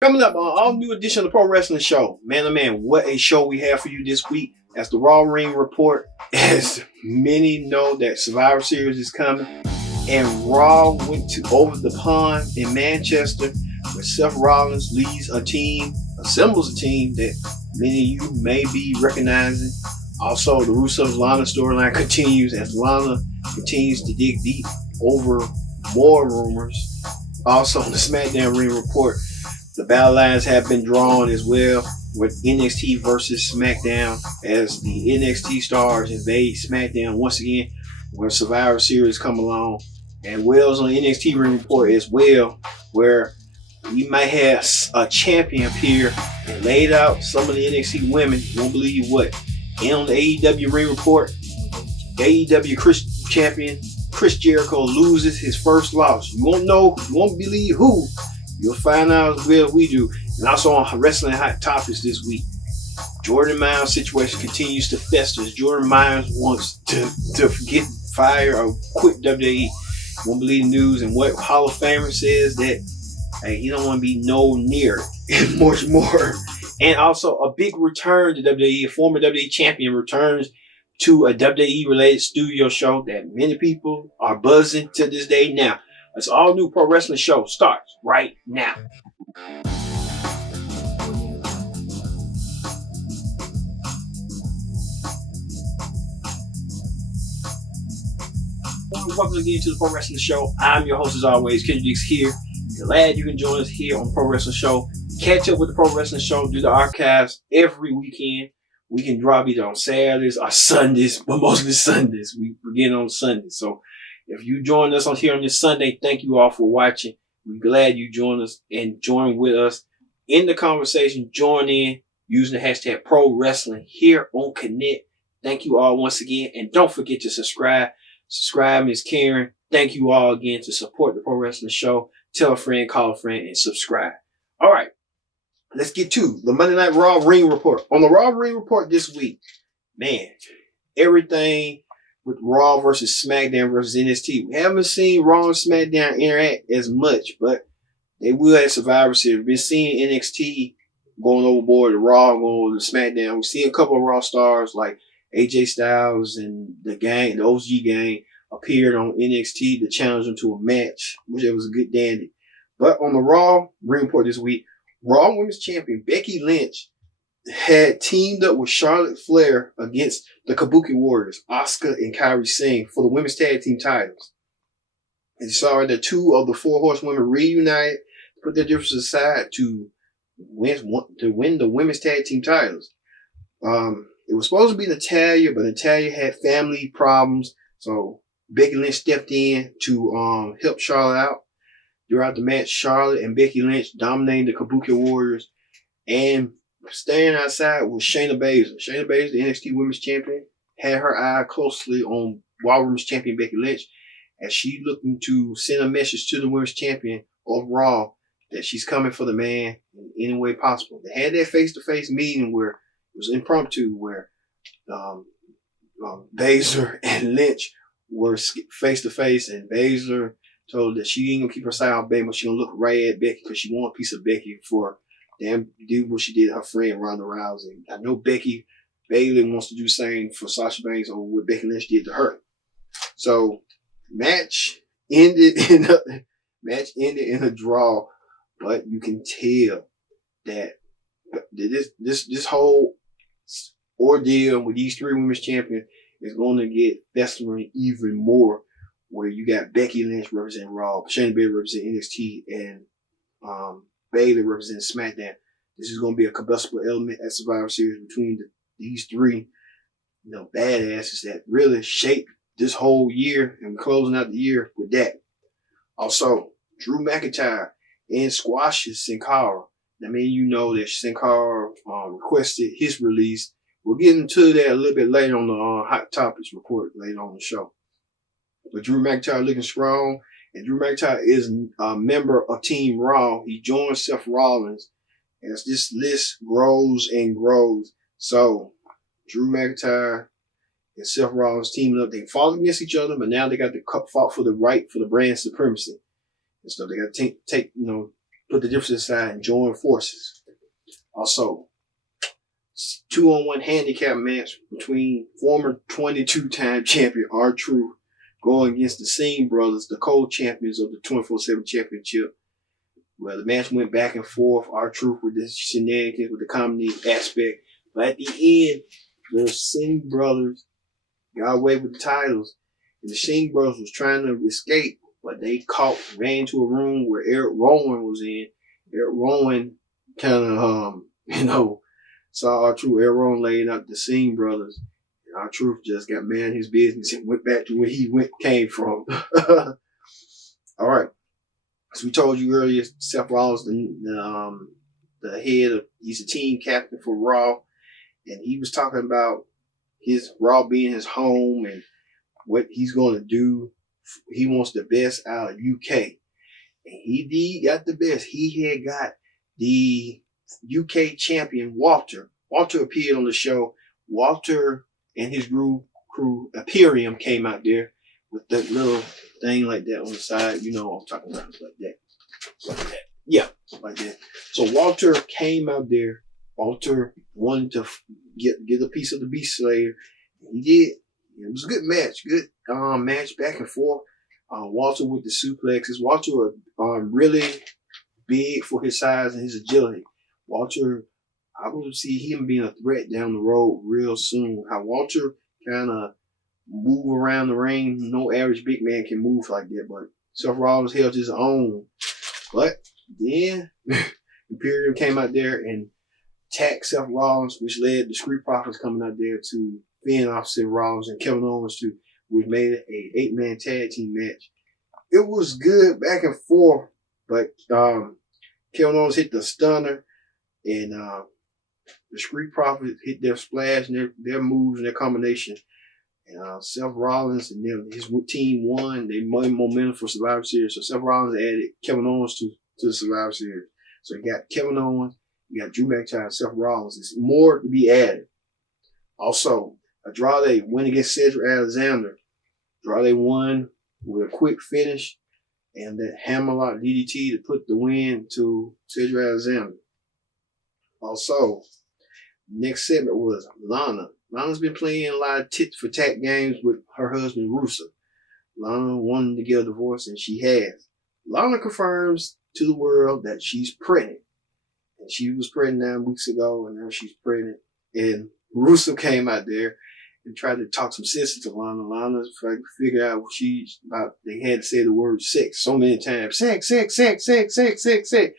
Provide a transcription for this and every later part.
Coming up on all new edition of the Pro Wrestling Show. Man, oh man, what a show we have for you this week. As the Raw Ring Report, as many know that Survivor Series is coming, and Raw went to over the pond in Manchester, where Seth Rollins leads a team, assembles a team that many of you may be recognizing. Also, the Rusev Lana storyline continues as Lana continues to dig deep over more rumors. Also, on the SmackDown Ring Report, the battle lines have been drawn as well with NXT versus SmackDown as the NXT stars invade SmackDown once again when Survivor Series come along. And Wells on the NXT Ring Report as well, where we might have a champion appear and laid out some of the NXT women. You won't believe what. And on the AEW Ring Report, AEW champion Chris Jericho loses his first loss. You won't know, you won't believe who. You'll find out as well as we do. And also on Wrestling Hot Topics this week, Jordan Myers' situation continues to fester as Jordan Myers wants to get fired or quit WWE. You won't believe the news, and what Hall of Famer says that he don't want to be no near it, and much more. And also a big return to WWE. A former WWE champion returns to a WWE related studio show that many people are buzzing to this day now. This all new Pro Wrestling Show starts right now. Welcome again to the Pro Wrestling Show. I'm your host as always, Kendrick's here. Glad you can join us here on Pro Wrestling Show. Catch up with the Pro Wrestling Show, do the archives every weekend. We can drop either on Saturdays or Sundays, but mostly Sundays. We begin on Sundays. So if you join us on here on this Sunday, thank you all for watching. We're glad you join us and join with us in the conversation. Join in using the hashtag Pro Wrestling here on Connect. Thank you all once again. And don't forget to subscribe. Subscribe, Ms. Karen. Thank you all again to support the Pro Wrestling Show. Tell a friend, call a friend, and subscribe. All right. Let's get to the Monday Night Raw Ring Report. On the Raw Ring Report this week, man, everything with Raw versus SmackDown versus NXT. We haven't seen Raw and SmackDown interact as much, but they will at Survivor Series. We've been seeing NXT going overboard, the Raw going over to SmackDown. We've seen a couple of Raw stars like AJ Styles and the gang, the OG gang, appeared on NXT to challenge them to a match, which it was a good dandy. But on the Raw Ring Report this week, Raw Women's Champion Becky Lynch had teamed up with Charlotte Flair against the Kabuki Warriors, Asuka and Kairi Singh, for the women's tag team titles. And saw that two of the four horsewomen reunited, put their differences aside to win the women's tag team titles. It was supposed to be Natalya, but Natalya had family problems, so Becky Lynch stepped in to help Charlotte out. Throughout the match, Charlotte and Becky Lynch dominated the Kabuki Warriors, and staying outside was Shayna Baszler. Shayna Baszler, the NXT Women's Champion, had her eye closely on Raw Women's Champion Becky Lynch as she looking to send a message to the Women's Champion of Raw that she's coming for the man in any way possible. They had that face-to-face meeting where it was impromptu, where Baszler and Lynch were face-to-face, and Baszler told that she ain't gonna keep her side on Becky, but she gonna look right at Becky because she want a piece of Becky for damn do what she did to her friend Ronda Rousey. I know Becky Bailey wants to do the same for Sasha Banks or what Becky Lynch did to her. So match ended in a draw, but you can tell that this whole ordeal with these three women's champions is going to get festering even more, where you got Becky Lynch representing Raw, Shayna Baszler representing NXT, and Bayley representing SmackDown. This is going to be a combustible element at Survivor Series between these three, badasses that really shaped this whole year, and closing out the year with that. Also, Drew McIntyre and squashes Sin Cara. I mean, you know that Sin Cara requested his release. We'll get into that a little bit later on the Hot Topics report later on the show. But Drew McIntyre looking strong, and Drew McIntyre is a member of Team Raw. He joined Seth Rollins as this list grows and grows. So Drew McIntyre and Seth Rollins teaming up. They fought against each other, but now they got to fought for the right for the brand supremacy. And so they got to take put the difference aside and join forces. Also, 2-on-1 handicap match between former 22-time champion R-Truth going against the Singh brothers, the co-champions of the 24/7 championship. Well, the match went back and forth. R-Truth with the shenanigans, with the comedy aspect. But at the end, the Singh brothers got away with the titles. And the Singh brothers was trying to escape, but they ran into a room where Eric Rowan was in. Eric Rowan kind of, saw R-Truth. Eric Rowan laid out the Singh brothers. And R-Truth just got mad in his business and went back to where he came from. All right. As we told you earlier, Seth Rollins, the head he's a team captain for Raw. And he was talking about his Raw being his home and what he's going to do. He wants the best out of UK. And he got the best. He had got the UK champion, Walter. Walter appeared on the show. Walter and his crew, Imperium, came out there with that little thing like that on the side. You know what I'm talking about. Like that. Like that. Yeah, like that. So Walter came out there. Walter wanted to get a piece of the Beast Slayer. He did. It was a good match. Good match back and forth. Walter with the suplexes. Walter really big for his size and his agility. Walter, I would see him being a threat down the road real soon. How Walter kind of move around the ring. No average big man can move like that, but Seth Rollins held his own. But then Imperium came out there and attacked Seth Rollins, which led the Street Profits coming out there to fend off Seth Rollins and Kevin Owens which made it an 8-man tag team match. It was good back and forth, but Kevin Owens hit the stunner, and the Street Profits hit their splash and their moves and their combination. And Seth Rollins and his team won. They made momentum for Survivor Series. So Seth Rollins added Kevin Owens to the Survivor Series. So you got Kevin Owens, you got Drew McIntyre, and Seth Rollins. There's more to be added. Also, Andrade went against Cedric Alexander. Andrade won with a quick finish and that hammerlock DDT to put the win to Cedric Alexander. Also, next segment was Lana. Lana's been playing a lot of tit for tat games with her husband Rusev. Lana wanted to get a divorce, and she has. Lana confirms to the world that she's pregnant. And she was pregnant 9 weeks ago, and now she's pregnant. And Rusev came out there and tried to talk some sense to Lana. Lana's trying to figure out what she's about. They had to say the word sex so many times. Sex, sex, sex, sex, sex, sex, sex.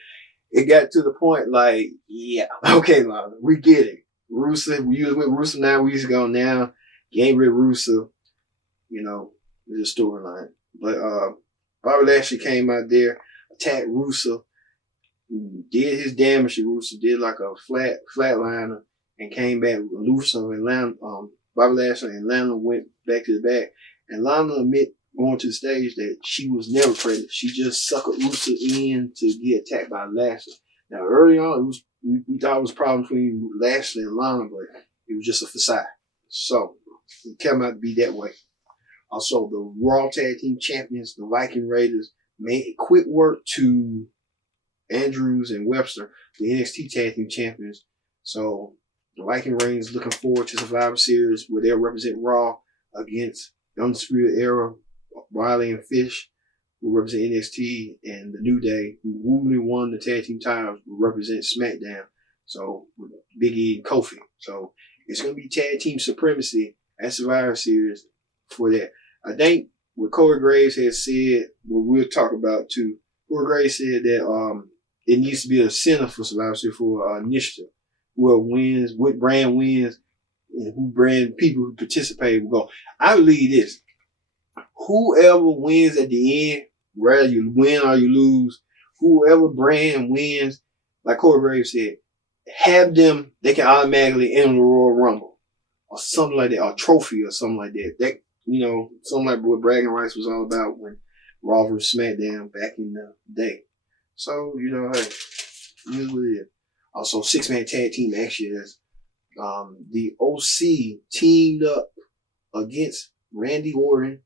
It got to the point like, yeah, okay, Lana, we get it. Rusev, we was with Rusev 9 weeks ago now. Game rid Rusev, there's a storyline. But Bobby Lashley came out there, attacked Rusev, did his damage to Rusev, did like a flatliner, and came back with Rusev and Lana, Bobby Lashley and Lana went back to the back. And Lana admit going to the stage that she was never pregnant. She just suckered Rusev in to get attacked by Lashley. Now early on, we thought it was a problem between Lashley and Lana, but it was just a facade. So it came out to be that way. Also, the Raw Tag Team Champions, the Viking Raiders, made quick work to Andrews and Webster, the NXT Tag Team Champions. So the Viking Raiders looking forward to Survivor Series where they'll represent Raw against the Undisputed Era, Wiley and Fish, who represent NXT, and the New Day, who wooly won the tag team titles, will represent SmackDown. So with Big E and Kofi. So it's going to be tag team supremacy at Survivor Series for that. I think what Corey Graves has said, what we'll talk about too, Corey Graves said that it needs to be a center for Survivor Series for initiative. Whoever wins, what brand wins, and who brand people who participate will go. I believe this. Whoever wins at the end, whether you win or you lose, whoever brand wins, like Corey Graves said, have them, they can automatically enter the Royal Rumble or something like that, or a trophy or something like that. That, something like what bragging rights was all about when Raw vs. SmackDown back in the day. So, hey, here's what it is. Also, 6-man tag team action is the OC teamed up against Randy Orton,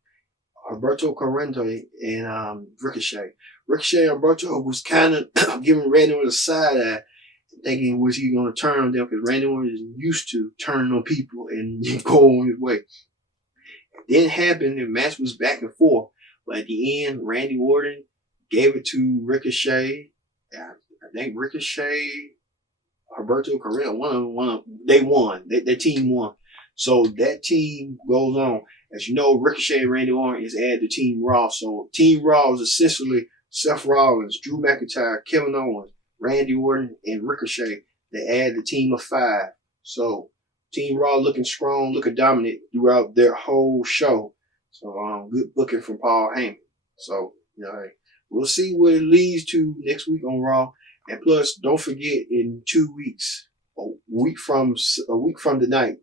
Alberto Carrente and Ricochet. Ricochet and Alberto was kind of giving Randy Orton a side eye, thinking was he going to turn on them, because Randy Orton is used to turning on people and go on his way. It didn't happen. The match was back and forth, but at the end, Randy Orton gave it to Ricochet. I think Ricochet, Alberto Carrera, they won. Their team won. So that team goes on. As you know, Ricochet and Randy Orton is added to Team Raw. So Team Raw is essentially Seth Rollins, Drew McIntyre, Kevin Owens, Randy Orton, and Ricochet. They add the team of 5. So Team Raw looking strong, looking dominant throughout their whole show. So good booking from Paul Heyman. So, we'll see what it leads to next week on Raw. And plus, don't forget, in 2 weeks, a week from tonight,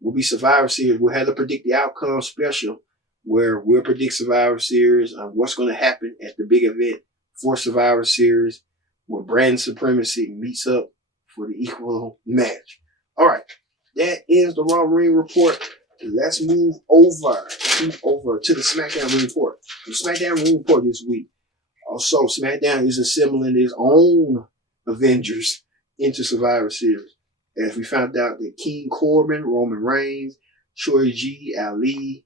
will be Survivor Series. We'll have to predict the outcome special, where we'll predict Survivor Series on what's going to happen at the big event for Survivor Series, where Brand Supremacy meets up for the equal match. All right, that is the Raw Ring Report. Let's move over to the SmackDown Ring Report. The SmackDown Ring Report this week. Also, SmackDown is assembling its own Avengers into Survivor Series. As we found out that King Corbin, Roman Reigns, Shorty G, Ali,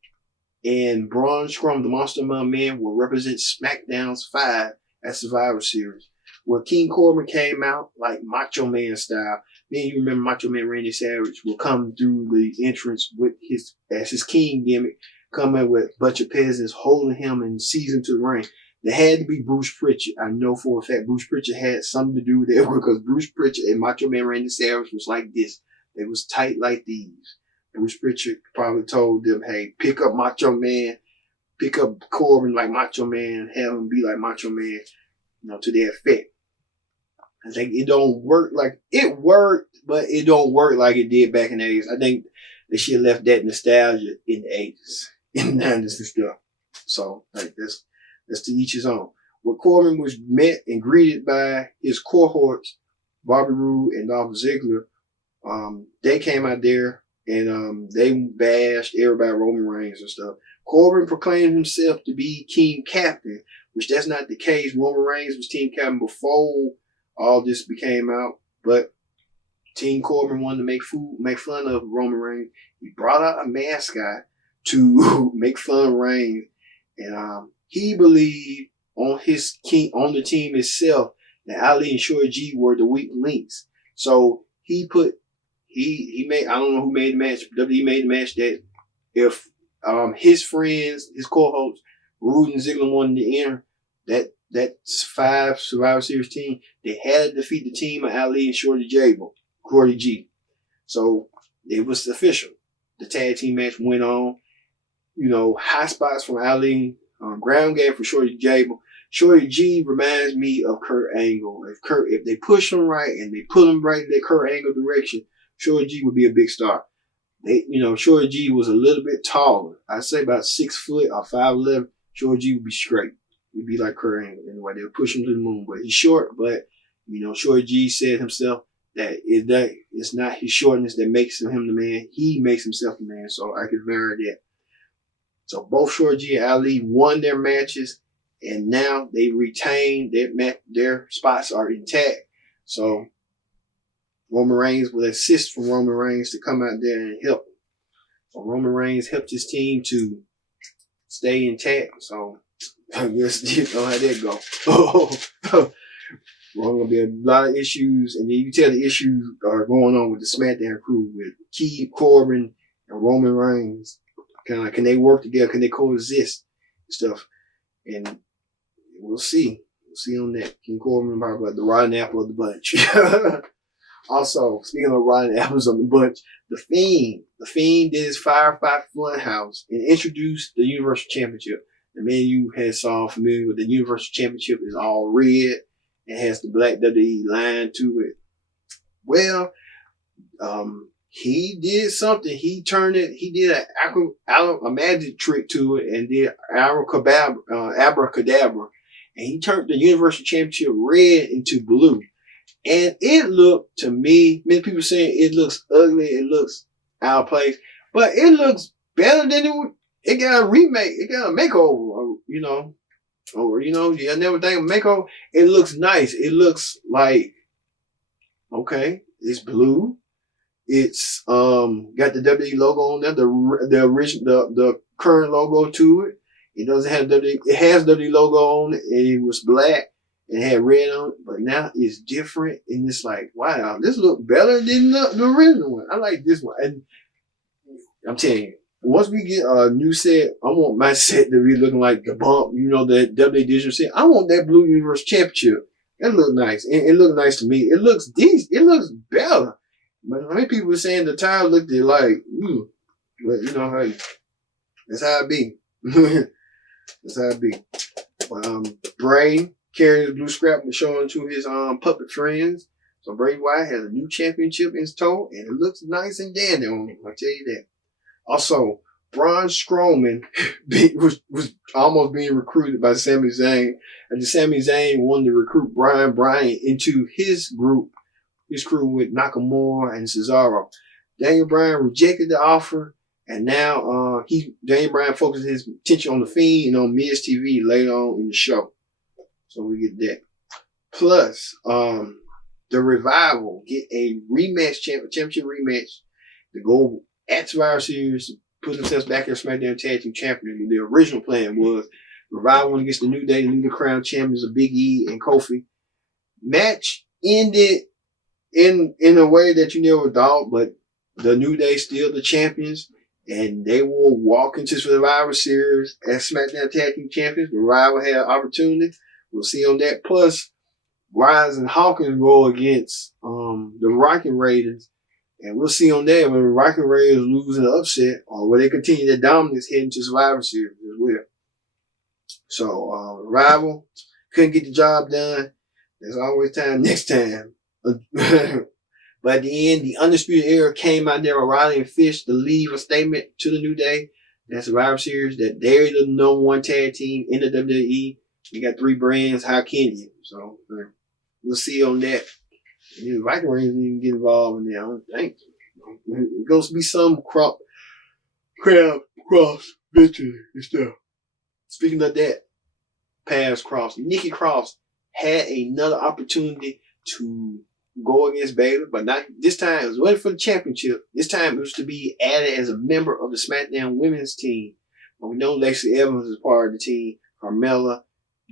and Braun Strowman, the Monster Among Men, will represent SmackDown's 5 at Survivor Series. Where King Corbin came out like Macho Man style. Then you remember Macho Man Randy Savage will come through the entrance with his King gimmick, coming with a bunch of peasants holding him and seize him to the ring. There had to be Bruce Pritchard. I know for a fact Bruce Pritchard had something to do with it, because Bruce Pritchard and Macho Man Randy Savage was like this. They was tight like these. Bruce Pritchard probably told them, hey, pick up Macho Man, pick up Corbin like Macho Man, have him be like Macho Man, to their effect. I think it don't work like it worked, but it don't work like it did back in the 80s. I think they should have left that nostalgia in the 80s, in the 90s and stuff. So, that's to each his own. Where Corbin was met and greeted by his cohorts, Bobby Roode and Dolph Ziggler, they came out there and they bashed everybody, Roman Reigns and stuff. Corbin proclaimed himself to be team captain, which that's not the case. Roman Reigns was team captain before all this became out, but Team Corbin wanted to make fun of Roman Reigns. He brought out a mascot to make fun of Reigns, and he believed on the team itself that Ali and Shorty G were the weak links. So he made, I don't know who made the match, WWE made the match that if his friends, his co-hosts, Roode and Ziggler wanted to enter that 5 Survivor Series team, they had to defeat the team of Ali and Shorty G. So it was official. The tag team match went on. High spots from Ali, ground game for Shorty G. Shorty G reminds me of Kurt Angle. If they push him right and they pull him right in that Kurt Angle direction, Shorty G would be a big star. Shorty G was a little bit taller. I'd say about 6 foot or 5'11". Shorty G would be straight. He'd be like Kurt Angle. Anyway, they would push him to the moon. But he's short, but Shorty G said himself that it's not his shortness that makes him the man. He makes himself the man. So I could vary that. So both Shorty G and Ali won their matches, and now they retained their spots are intact. So Roman Reigns will assist from Roman Reigns to come out there and help. So Roman Reigns helped his team to stay intact. So I guess you know how that go. Well, going to be a lot of issues, and then you can tell the issues are going on with the SmackDown crew with Keith Corbin and Roman Reigns. Can they work together? Can they coexist and stuff? And we'll see. We'll see on that. King Corbin probably like the rotten apple of the bunch. Also, speaking of rotten apples of the bunch, The Fiend did his Firefly Funhouse and introduced the Universal Championship. The man you had saw familiar with the Universal Championship is all red. It has the black WWE line to it. Well, he did something. He did a magic trick to it and did abracadabra. And he turned the Universal Championship red into blue. And it looked, to me, many people saying it looks ugly, it looks out of place, but it looks better than it got a remake. It got a makeover. You know, or I never think of makeover. It looks nice. It looks like okay. It's blue. It's got the WWE logo on there. The original the current logo to it. It doesn't have WWE. It has WWE logo on it, and it was black. It had red on it, but now it's different, and it's like, wow, this look better than the original one. I like this one, and I'm telling you, once we get a new set, I want my set to be looking like the bump, the WWE digital set. I want that Blue Universe Championship. That look nice, and it looked nice to me. It looks decent. It looks better. But many people were saying the tire looked like, but hey, that's how it be. That's how it be. Bray carrying the blue scrap and showing to his puppet friends. So Bray Wyatt has a new championship in his toe, and it looks nice and dandy on him. I'll tell you that. Also, Braun Strowman was almost being recruited by Sami Zayn, and Sami Zayn wanted to recruit Brian Bryan into his group, his crew with Nakamura and Cesaro. Daniel Bryan rejected the offer, and now Daniel Bryan focuses his attention on the Fiend and on Miz TV later on in the show. So we get that. Plus, the Revival get a rematch, championship rematch to go at Survivor Series, to put themselves back as SmackDown Tag Team Champion. The original plan was Revival against the New Day, the newly crowned champions of Big E and Kofi. Match ended in a way that you never thought, but the New Day still the champions, and they will walk into Survivor Series as SmackDown Tag Team Champions. The Revival had an opportunity. We'll see on that. Plus, Rise and Hawkins go against the Rocket Raiders, and we'll see on that when the Rocket Raiders lose in the upset, or will they continue their dominance heading to Survivor Series as well. So, Revival couldn't get the job done. There's always time next time. But at the end, the Undisputed Era came out there with Riley and Fish to leave a statement to the New Day, that Survivor Series, that they're the number one tag team in the WWE. You got 3 brands. How can you? So we'll see on that. The Viking Raiders didn't even get involved in there. I don't think. It's going to be some crab cross victory and stuff. Speaking of that, past Cross, Nikki Cross had another opportunity to go against Bayley, but not this time. It was waiting for the championship. This time it was to be added as a member of the SmackDown women's team. But we know Lacey Evans is part of the team. Carmella,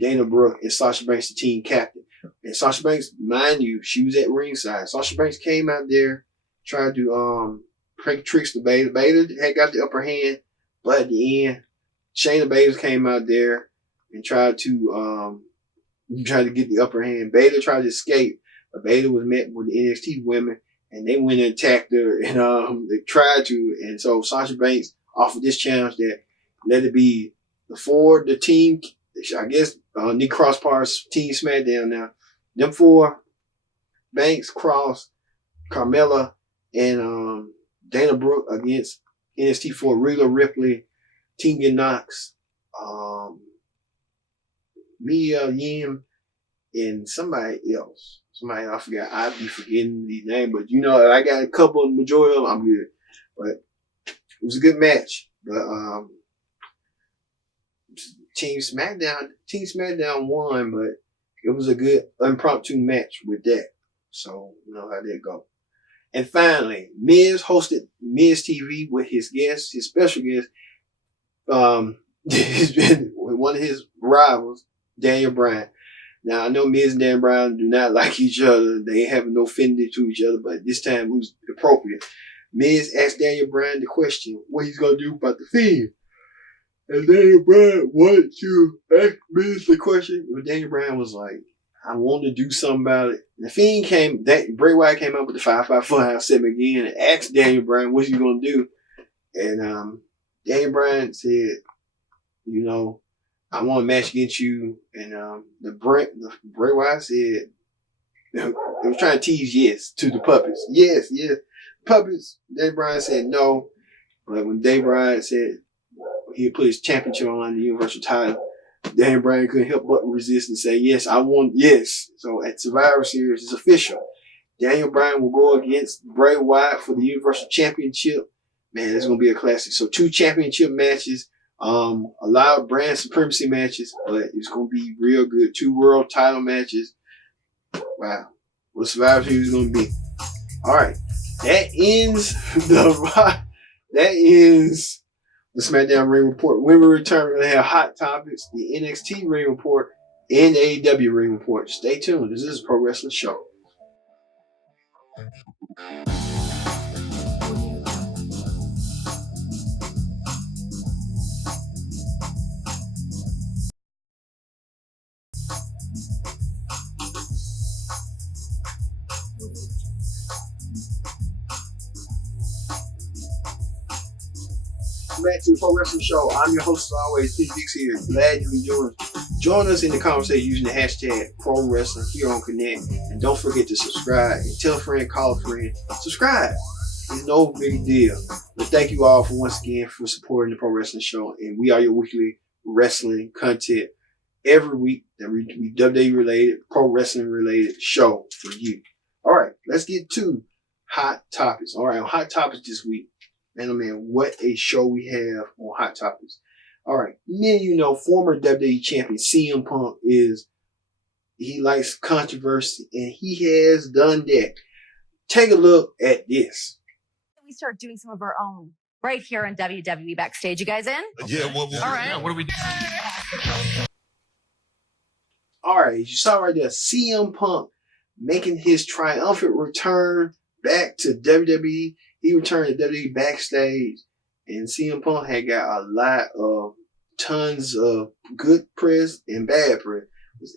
Dana Brooke, and Sasha Banks, the team captain. And Sasha Banks, mind you, she was at ringside. Sasha Banks came out there, tried to prank tricks to Bayley. Bayley had got the upper hand, but at the end, Shayna Baszler came out there and tried to get the upper hand. Bayley tried to escape, but Bayley was met with the NXT women, and they went and attacked her, and they tried to. And so Sasha Banks offered this challenge that let it be the team. I guess Nick Cross parts Team SmackDown now. Them 4, Banks, Cross, Carmella, and Dana Brooke against NXT 4, Rhea Ripley, Tegan Knox, Mia Yim, and somebody else. Somebody I forgot. I'd be forgetting the name, but I got a couple, majority of them, I'm good. But it was a good match. But Team SmackDown won, but it was a good impromptu match with that. So, how that go. And finally, Miz hosted Miz TV with his special guest, one of his rivals, Daniel Bryan. Now, I know Miz and Daniel Bryan do not like each other. They have no affinity to each other, but this time it was appropriate. Miz asked Daniel Bryan the question, what he's going to do about the Fiend. And Daniel Bryan wanted to ask Miz the question, but Daniel Bryan was like, I want to do something about it. The Fiend Bray Wyatt came up with the 554 house segment again and asked Daniel Bryan, what's he going to do? And Daniel Bryan said, I want to match against you. And the Bray Wyatt said, they was trying to tease yes to the puppets. Yes. Puppets. Daniel Bryan said no. But when Daniel Bryan said he put his championship on the Universal title, Daniel Bryan couldn't help but resist and say, yes, I want yes. So at Survivor Series, it's official. Daniel Bryan will go against Bray Wyatt for the Universal Championship. Man, it's going to be a classic. So 2 championship matches A lot of brand supremacy matches, but it's gonna be real good. 2 world title matches. Wow, what Survivor Series is gonna be. All right, that ends that ends the SmackDown Ring Report. When we return, we're gonna have Hot Topics, the NXT Ring Report, and the AEW Ring Report. Stay tuned. This is Pro Wrestling Show. Back to the Pro Wrestling Show. I'm your host as always, P Dix here. Glad you can join us in the conversation using the hashtag Pro Wrestling here on Connect. And don't forget to subscribe and tell a friend, call a friend. Subscribe. It's no big deal. But thank you all for once again for supporting the Pro Wrestling Show. And we are your weekly wrestling content every week that we WWE related, pro wrestling related show for you. All right, let's get to Hot Topics. All right, on Hot Topics this week. Man, oh man, what a show we have on Hot Topics. All right, many of you know former WWE champion CM Punk he likes controversy, and he has done that. Take a look at this. We start doing some of our own right here on WWE Backstage. You guys in? Yeah, all right. Yeah, what do we do? All right, you saw right there, CM Punk making his triumphant return back to WWE. He returned to WWE Backstage, and CM Punk had got a lot of tons of good press and bad press.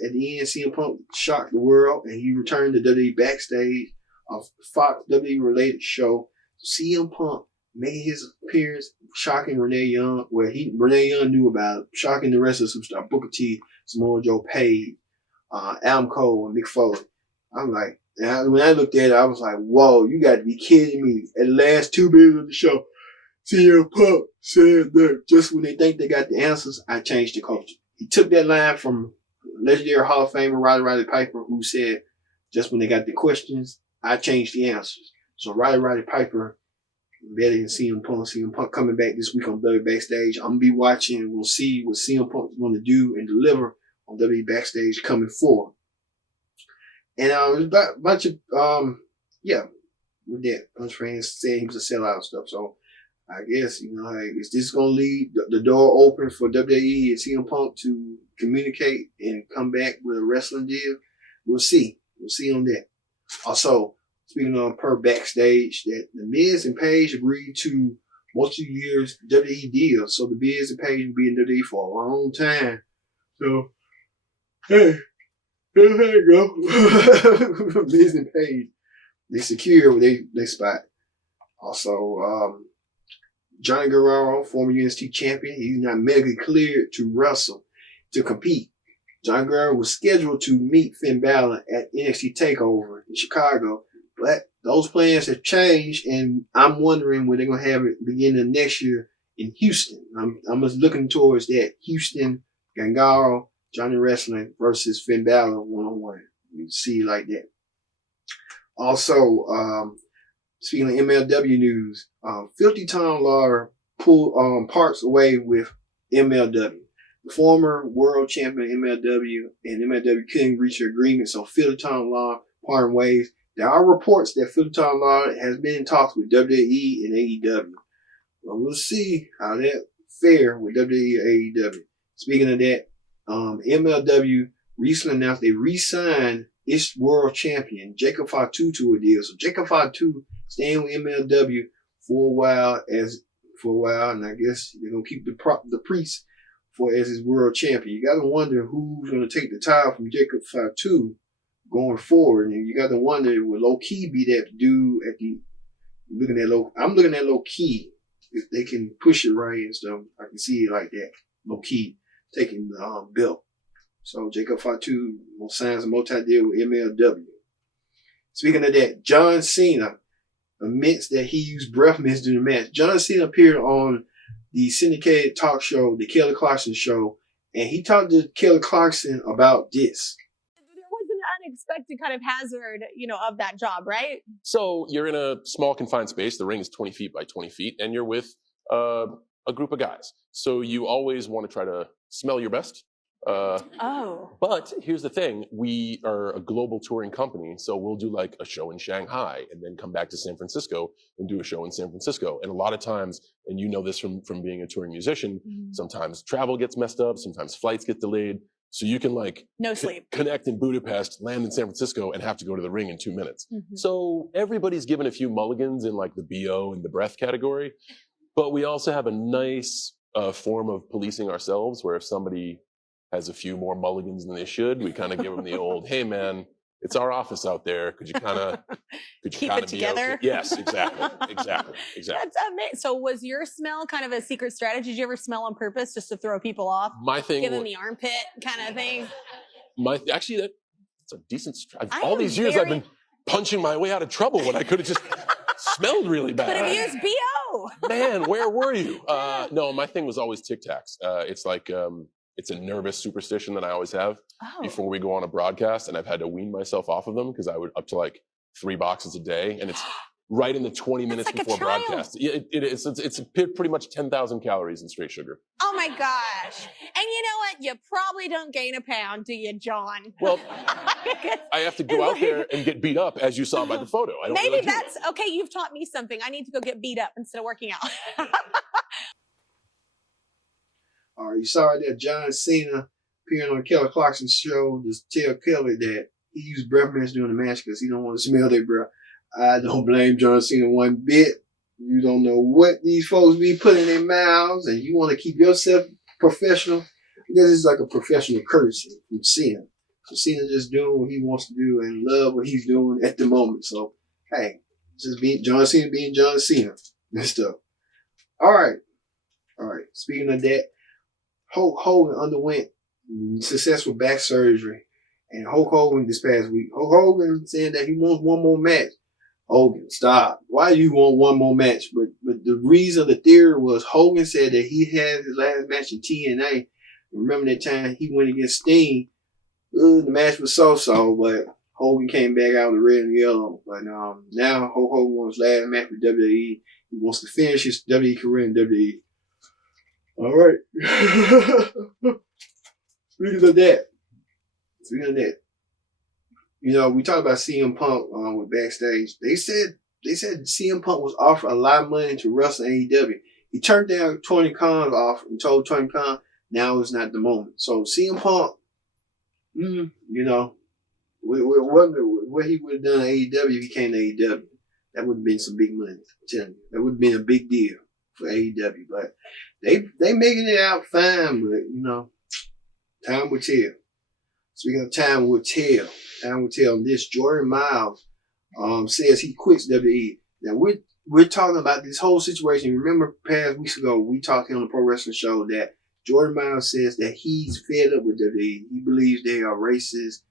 At the end, CM Punk shocked the world, and he returned to WWE Backstage, a Fox WWE related show. CM Punk made his appearance, shocking Renee Young. Well, Renee Young knew about it, shocking the rest of the superstar, Booker T, Samoa Joe, Page, Adam Cole, and Mick Foley. I'm like, when I looked at it, I was like, whoa, you got to be kidding me. At the last 2 minutes of the show, CM Punk said that just when they think they got the answers, I changed the culture. He took that line from legendary Hall of Famer Roddy Piper, who said, just when they got the questions, I changed the answers. So Roddy Piper, better than CM Punk. CM Punk coming back this week on WWE Backstage. I'm going to be watching, and we'll see what CM Punk is going to do and deliver on WWE Backstage coming forward. And it was a bunch of, with that, a bunch of friends saying he was a sellout and stuff. So I guess, is this going to leave the door open for WWE and CM Punk to communicate and come back with a wrestling deal? We'll see. We'll see on that. Also, speaking of per Backstage, that the Miz and Page agreed to multi-year WWE deals. So the Miz and Page will be in WWE for a long time. So, hey. There you go. Miz and Page, they secure they spot. Also, Johnny Guerrero, former UNST champion, he's not medically cleared to compete. Johnny Guerrero was scheduled to meet Finn Balor at NXT TakeOver in Chicago, but those plans have changed, and I'm wondering when they're gonna have it beginning of next year in Houston. I'm just looking towards that Houston, Gangrel, Johnny Wrestling versus Finn Balor one-on-one. You see like that. Also, speaking of MLW news, Filthy Tom Lawler pulled parts away with MLW. The former world champion MLW and MLW couldn't reach an agreement, so Filthy Tom Lawler parted ways. There are reports that Filthy Tom Lawler has been in talks with WWE and AEW. Well, we'll see how that fare with WWE and AEW. Speaking of that, MLW recently announced they re-signed its world champion, Jacob Fatu, to a deal. So Jacob Fatu staying with MLW for a while, and I guess they're gonna keep the priest as his world champion. You gotta wonder who's gonna take the title from Jacob Fatu going forward, and you gotta wonder will low key be that dude at the I'm looking at low key if they can push it right and stuff. I can see it like that, low key taking the belt. So Jacob Fatu signs a multi-deal with MLW. Speaking of that, John Cena admits that he used breath mints during the match. John Cena appeared on the syndicated talk show, the Kelly Clarkson Show, and he talked to Kelly Clarkson about this. There was an unexpected kind of hazard, of that job, right? So you're in a small confined space. The ring is 20 feet by 20 feet, and you're with a a group of guys. So you always want to try to smell your best. But here's the thing, we are a global touring company, so we'll do like a show in Shanghai and then come back to San Francisco and do a show in San Francisco. And a lot of times, and you know this from being a touring musician, sometimes travel gets messed up, sometimes flights get delayed. So you can like no sleep. Connect in Budapest, land in San Francisco, and have to go to the ring in 2 minutes. So everybody's given a few mulligans in like the BO and the breath category, but we also have a nice form of policing ourselves where if somebody has a few more mulligans than they should, we kind of give them the old, hey man, it's our office out there. Could you kind of keep it together? Okay? Yes, exactly. That's amazing. So was your smell kind of a secret strategy? Did you ever smell on purpose just to throw people off? My thing, give them the armpit kind of thing. Actually, that's a decent. All these years I've been punching my way out of trouble when I could have just smelled really bad. Could have used BO. Man, where were you? No, my thing was always Tic Tacs. It's like. It's a nervous superstition that I always have before we go on a broadcast, and I've had to wean myself off of them because I would up to like 3 boxes a day, and it's right in the 20 minutes like before broadcast. Yeah, it's pretty much 10,000 calories in straight sugar. Oh my gosh! And you know what? You probably don't gain a pound, do you, John? Well, I have to go out there and get beat up, as you saw by the photo. I don't Maybe really that's okay. You've taught me something. I need to go get beat up instead of working out. All right, you saw that John Cena appearing on Kelly Clarkson's show just tell Kelly that he used breath mints during the match because he don't want to smell their breath. I don't blame John Cena one bit. You don't know what these folks be putting in their mouths, and you want to keep yourself professional. This is like a professional courtesy from Cena. So Cena just doing what he wants to do and love what he's doing at the moment. So, hey, just being John Cena being John Cena and stuff. All right. Speaking of that, Hulk Hogan underwent successful back surgery, and Hulk Hogan this past week, Hulk Hogan saying that he wants one more match. Hogan, stop. Why do you want one more match? But the reason, the theory was Hogan said that he had his last match in TNA. Remember that time he went against Sting? The match was so-so, but Hogan came back out in the red and yellow. But now Hulk Hogan wants his last match with WWE. He wants to finish his WWE career in WWE. All right. Speaking of that, you know, we talked about CM Punk with backstage. They said CM Punk was offered a lot of money to wrestle AEW. He turned down Tony Khan's offer and told Tony Khan now is not the moment. So CM Punk, you know, we wonder what he would have done at AEW if he came to AEW. That would have been some big money. I'm telling you, that would have been a big deal for AEW. But they making it out fine, but you know, time will tell. Speaking of time will tell, this Jordan Miles says he quits WWE. Now we're talking about this whole situation. Remember past weeks ago we talked on the Pro Wrestling Show that Jordan Miles says that he's fed up with WWE. He believes they are racist,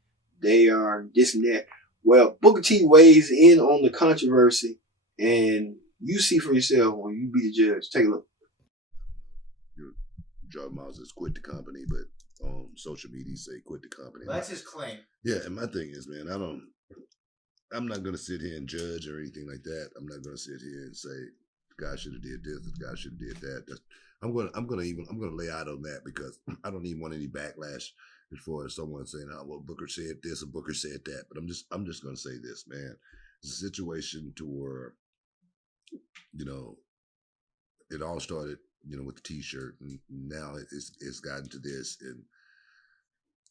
they are this and that. Well, Booker T weighs in on the controversy, and you see for yourself when you be the judge. Take a look. Jordan Miles has quit the company, but on social media he say quit the company. That's his claim. Yeah, and my thing is, man, I'm not gonna sit here and judge or anything like that. I'm not gonna sit here and say the guy should have did this, the guy should have did that. I'm gonna lay out on that because I don't even want any backlash as far as someone saying, "Oh, well, Booker said this or Booker said that." But I'm just gonna say this, man. It's a situation to where, you know, it all started, you know, with the T-shirt, and now it's gotten to this, and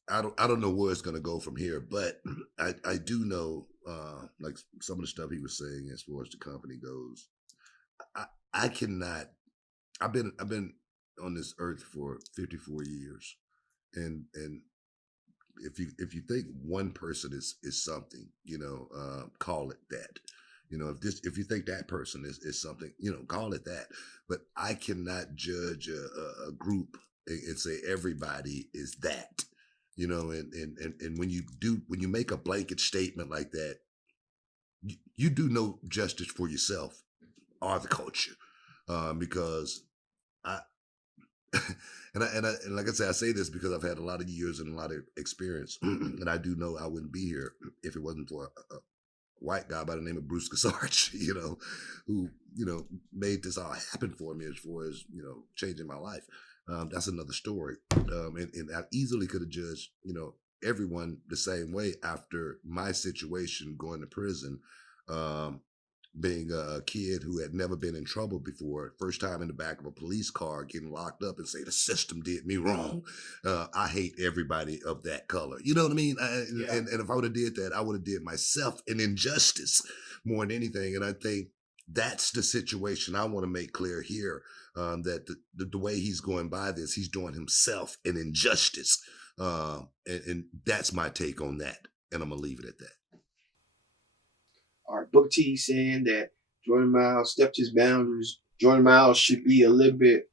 I don't know where it's gonna go from here. But I do know, like some of the stuff he was saying as far as the company goes, I cannot. I've been on this earth for 54 years, and if you think one person is something, you know, call it that. You know, if you think that person is something, you know, call it that. But I cannot judge a group and say everybody is that. You know, and when you make a blanket statement like that, you do no justice for yourself or the culture, because I and like I said, I say this because I've had a lot of years and a lot of experience, and I do know I wouldn't be here if it wasn't for white guy by the name of Bruce Casarch, who, made this all happen for me as far as, changing my life. That's another story. And I easily could have judged, everyone the same way after my situation going to prison. Being a kid who had never been in trouble before, first time in the back of a police car, getting locked up and say the system did me wrong. I hate everybody of that color. You know what I mean? And if I would have did that, I would have did myself an injustice more than anything. And I think that's the situation I want to make clear here, that the way he's going by this, he's doing himself an injustice. And that's my take on that. And I'm going to leave it at that. All right, Booker T saying that Jordan Miles stepped his boundaries. Jordan Miles should be a little bit,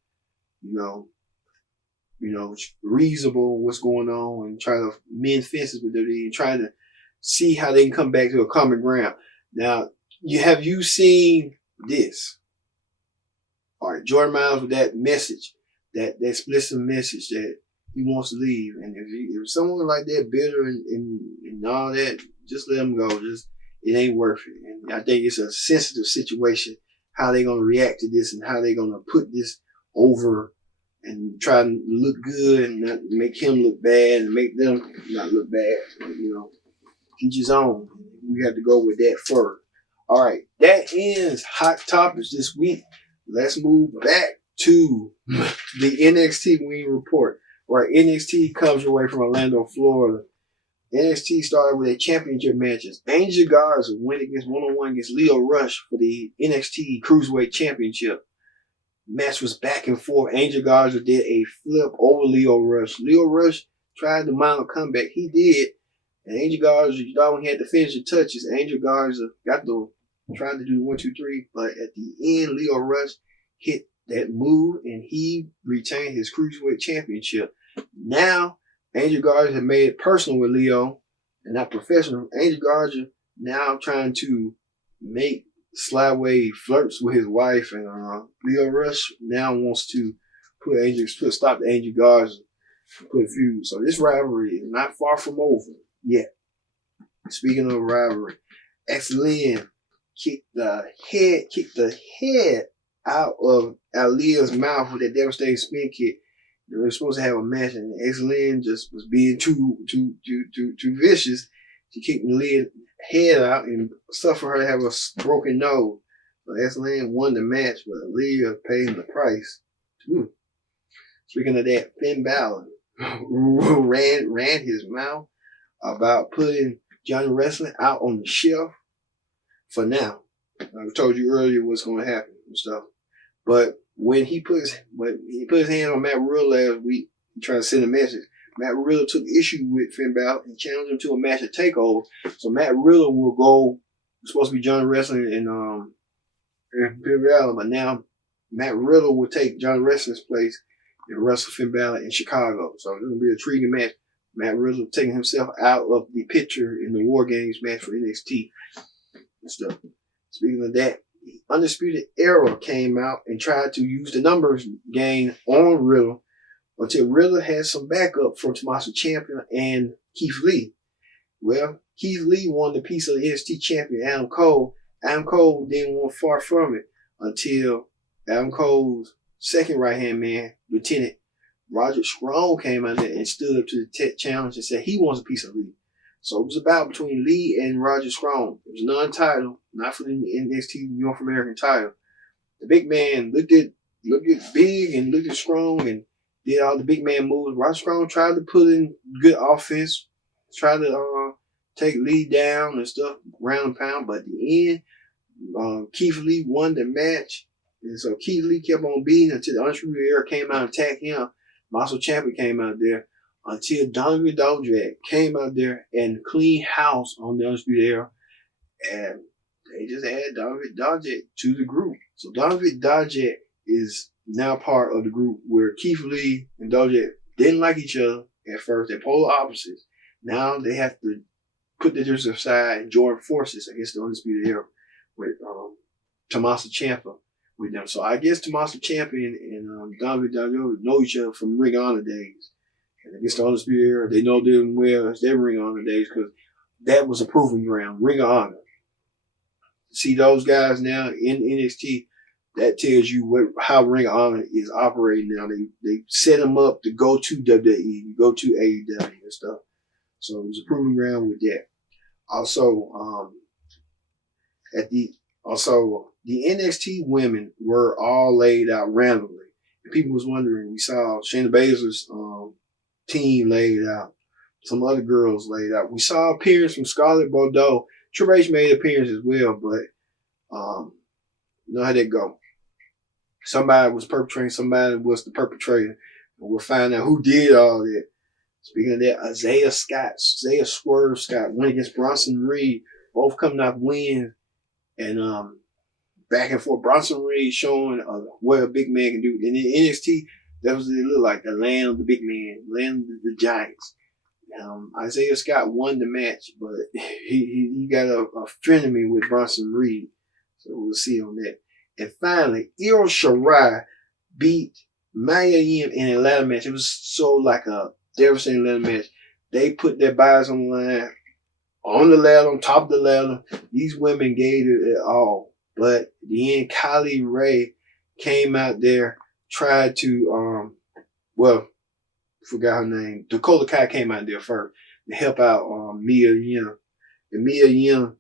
reasonable what's going on and try to mend fences with WWE and try to see how they can come back to a common ground. Now, have you seen this? All right, Jordan Miles with that message, that explicit message that he wants to leave. And if someone like that bitter and all that, just let him go. It ain't worth it. And I think it's a sensitive situation, how they're going to react to this and how they're going to put this over and try to look good and not make him look bad and make them not look bad. Each his own. We have to go with that first. All right, that ends Hot Topics this week. Let's move back to the NXT Wing Report. All right, NXT comes your way from Orlando, Florida. NXT started with a championship matches. Angel Garza went against one-on-one against Lio Rush for the NXT Cruiserweight Championship. Match was back and forth. Angel Garza did a flip over Lio Rush. Lio Rush tried to mount a comeback. He did. And Angel Garza, he had to finish the touches. Angel Garza tried to do the 1, 2, 3, but at the end, Lio Rush hit that move and he retained his Cruiserweight Championship. Now, Angel Garza had made it personal with Leo and not professional. Angel Garza now trying to make slideway flirts with his wife, and Lio Rush now wants to stop the Angel Garza, put a feud. So this rivalry is not far from over yet. Speaking of rivalry, X-Lynn kicked the head out of Aaliyah's mouth with that devastating spin kick. They were supposed to have a match, and X-Lynn just was being too vicious. She kicked Leah's head out and suffered her to have a broken nose. So X-Lynn won the match, but Leah paid the price. Speaking of that, Finn Balor ran his mouth about putting Johnny Wrestling out on the shelf for now. I told you earlier what's going to happen and stuff. But when he put his hand on Matt Riddle last week, he tried to send a message. Matt Riddle took issue with Finn Balor and challenged him to a match at TakeOver. So Matt Riddle will go. It's supposed to be Johnny Wrestling and Finn Balor, but now Matt Riddle will take Johnny Wrestling's place and wrestle Finn Balor in Chicago. So it's going to be a intriguing match. Matt Riddle taking himself out of the picture in the War Games match for NXT and stuff. Speaking of that, the Undisputed Era came out and tried to use the numbers game on Riddle until Riddle had some backup from Tommaso Ciampa and Keith Lee. Well, Keith Lee won the piece of the NXT champion, Adam Cole. Adam Cole didn't want far from it until Adam Cole's second right-hand man, Lieutenant Roger Strong, came out there and stood up to the challenge and said he wants a piece of Lee. So it was a battle between Lee and Roger Strong. It was non-title, not for the NXT North American title. The big man looked at big and looked at strong and did all the big man moves. Roger Strong tried to put in good offense, tried to take Lee down and stuff, round and pound. But at the end, Keith Lee won the match. And so Keith Lee kept on beating until the Undisputed Era came out and attacked him. Marcel Ciampa came out there until Donovan Dijak came out there and cleaned house on the Undisputed Era. And they just added Donovan Dijak to the group. So Donovan Dijak is now part of the group where Keith Lee and Dijak didn't like each other at first. They're polar opposites. Now they have to put the differences aside and join forces against the Undisputed Era with Tommaso Ciampa with them. So I guess Tommaso Ciampa and Donovan Dijak know each other from Ring of Honor days. And against the Undisputed Era, they know them well as their Ring of Honor days because that was a proving ground. Ring of Honor. see those guys now in NXT, that tells you how Ring of Honor is operating now. They set them up to go to WWE, go to AEW and stuff. So it was a proving ground with that. Also, the NXT women were all laid out randomly. And people was wondering, we saw Shayna Baszler's team laid out. Some other girls laid out. We saw appearance from Scarlett Bordeaux. Triple H made an appearance as well, but you know how that go. Somebody was perpetrating, somebody was the perpetrator. And we'll find out who did all that. Speaking of that, Isaiah Swerve Scott went against Bronson Reed, both coming off wins. And back and forth, Bronson Reed showing what a big man can do. And in NXT, that was what it looked like, the land of the big man, land of the giants. Isaiah Scott won the match, but he got a frenemy with Bronson Reed. So we'll see on that. And finally, Io Shirai beat Maya Yim in a ladder match. It was so like a devastating ladder match. They put their bodies on the line, on the ladder, on top of the ladder. These women gave it all. But at the end, Kylie Ray came out there, tried to, forgot her name. Dakota Kai came out there first to help out Mia Yim. And Mia Yim